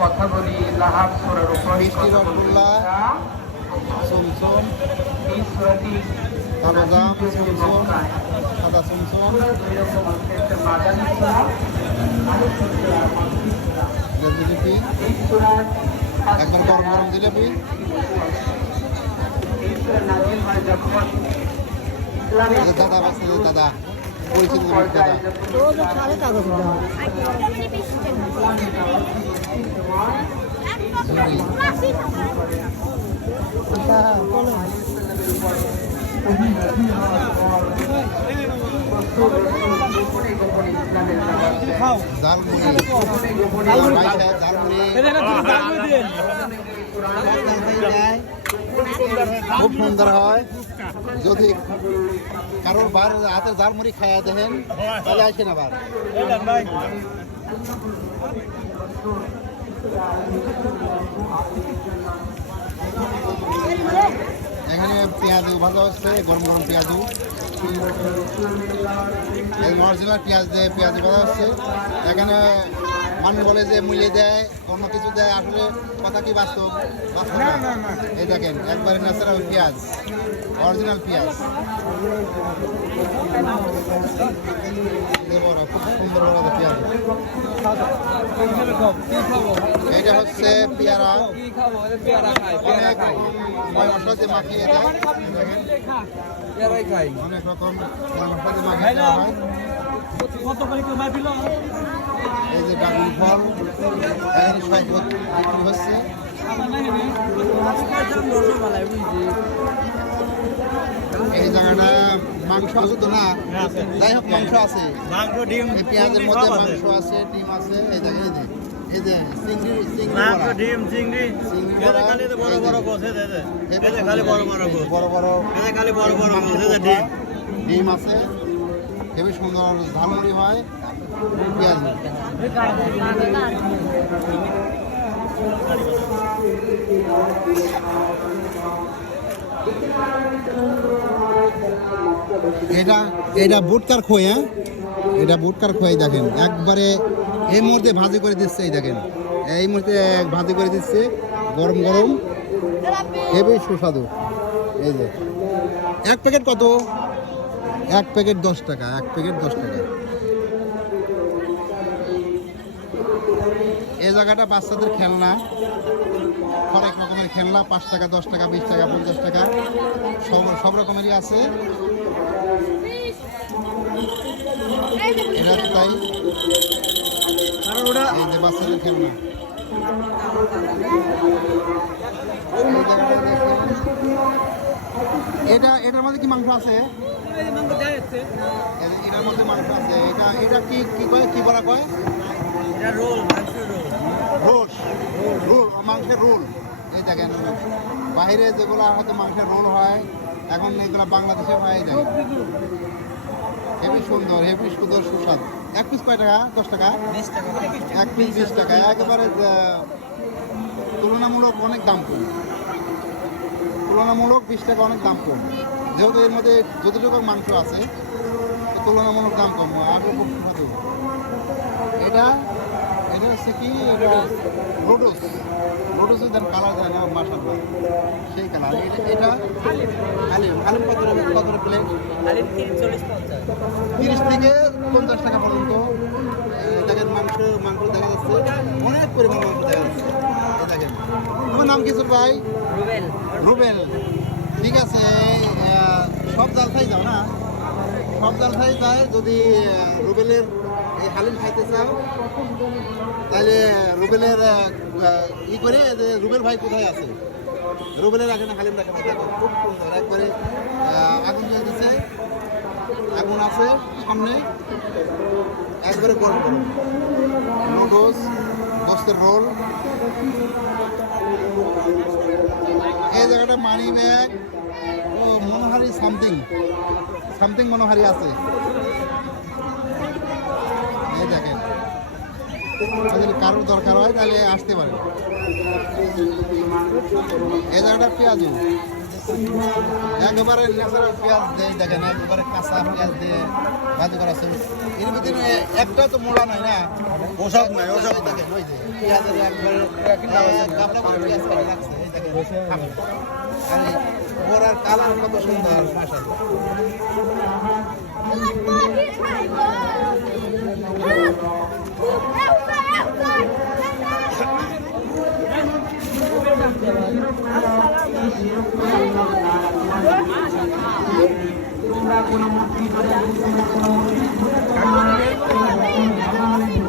কথা বলি লাহাব সূরার উপরে মিষ্টি রসগোল্লা, চমচম, এই সূরাটি কালোজাম, চমচম, সাদা চমচম, দুই রকম অর্থে একটা মাদানী সূরা আর একটা সূরা মাক্কি সূরা। জিলিপি, এই সূরার একবার গরম গরম জিলিপি। এই সূরা নাযিল হয় যখন ইসলামের দাদা বাচ্চা দাদা পরিচিত দাদা খুব সুন্দর হয়। যদি কারোর বার হাতের ঝালমুড়ি খাইয়া দেখেন তাহলে আসেন আবার। এখানে পেঁয়াজু ভাজা হচ্ছে, গরম গরম পেঁয়াজু, অরিজিনাল পেঁয়াজ দিয়ে পেঁয়াজু ভাজা হচ্ছে। এখানে মানুষ বলে যে মূল্য দেয়, অন্য কিছু দেয়, আসলে কথা কি বাস্তব? এই দেখেন একবারে ন্যাচারাল পেঁয়াজ, অরিজিনাল পেঁয়াজ। খুব সুন্দর বড় পেঁয়াজ। এটা হচ্ছে পেয়ারা, মশলা দিয়ে মাখিয়ে দেয়, অনেক রকম মশলা দিয়ে মাখিয়ে দেওয়া হয়। এই যে ডাগুলি ফল বিক্রি হচ্ছে। এই জায়গাটা মাংস আছে তো না, যাই হোক মাংস আছে, এই পেঁয়াজের মধ্যে মাংস আছে, ডিম আছে। এই জায়গায় এই যে ডিম আছে, খুবই সুন্দর ঝালমুড়ি হয়। পেঁয়াজ এটা বুটকার খোয়, হ্যাঁ এটা বুটকার খোয়। দেখেন একবারে এই মুহূর্তে ভাজি করে দিচ্ছে, এই দেখেন এই মুহূর্তে ভাজি করে দিচ্ছে, গরম গরম, হেবি সুস্বাদু। এই যে এক প্যাকেট কত? এক প্যাকেট 10 টাকা, এক প্যাকেট 10 টাকা। এই জায়গাটা বাচ্চাদের খেলনা, হরেক রকমের খেলনা, 5 টাকা, 10 টাকা, 20 টাকা, 50 টাকা, সব রকমেরই আছে। এটা তাই এই যে বাচ্চাদের খেলনা। এটার মধ্যে কি মাংস আছে? এটার মধ্যে মাংস আছে। এটা কি বলা কয়? রোল, মাংসের রোল। এই দেখেন বাইরে যেগুলো হয়তো মাংসের রোল হয়, এখন এগুলো বাংলাদেশে হয়। এই দেখেন হেবি সুন্দর, হেবি সুন্দর, সুস্বাদু। এক পিস কয় টাকা? 10 টাকা, এক পিস 20 টাকা। একেবারে তুলনামূলক অনেক দাম কম, তুলনামূলক 20 টাকা অনেক দাম কম। যেহেতু এর মধ্যে যতটুকু মাংস আছে তুলনামূলক দাম কম, আর খুব সুস্বাদু। এটা হচ্ছে কি, এটা লোটসের দেন কালার দেয় না, মাশাআল্লাহ সেই কালার। এটা হালিম কত প্লেট? 30 থেকে 50 টাকা পর্যন্ত। দেখেন মাংস দেখা যাচ্ছে, অনেক পরিমাণ মাংস দেখা যাচ্ছে। দেখেন তোমার নাম কি ভাই? রুবেল। ঠিক আছে, সব জালসাই যাও না, সব জালসাই যায়। যদি রুবেলের এই হালিম খাইতে চাও তাহলে রুবেলের করে যে রুবেল ভাই কোথায় আছে, রুবেলের এখানে হালিম রাখা দেখো, খুব সুন্দর। একবারে আগুন জ্বলতেছে, আগুন আছে সামনে, একবারে গরম গরম নুডলস, গোস্তের রোল। এই জায়গাটা মানি ব্যাগ ও মনোহারি সামথিং মনোহারি আছে। এই দেখেন যদি কারোর দরকার হয় তাহলে আসতে পারে। এই জায়গাটা পেঁয়াজু, একেবারে ন্যাচারাল পেঁয়াজ দেয় দেখেন, একেবারে কাঁচা পেঁয়াজ দিয়ে ভাজি করা আছে। এর ভিতরে একটাও তো মোড়া নাই না, ওসব নাই, ওসব নাই। দেখেন ওই যে পেঁয়াজের একবারে গামলা করে পেঁয়াজ করে রাখছে, এই দেখেন। আর এই বড়ার কালার কত সুন্দর, মাশাআল্লাহ। Kita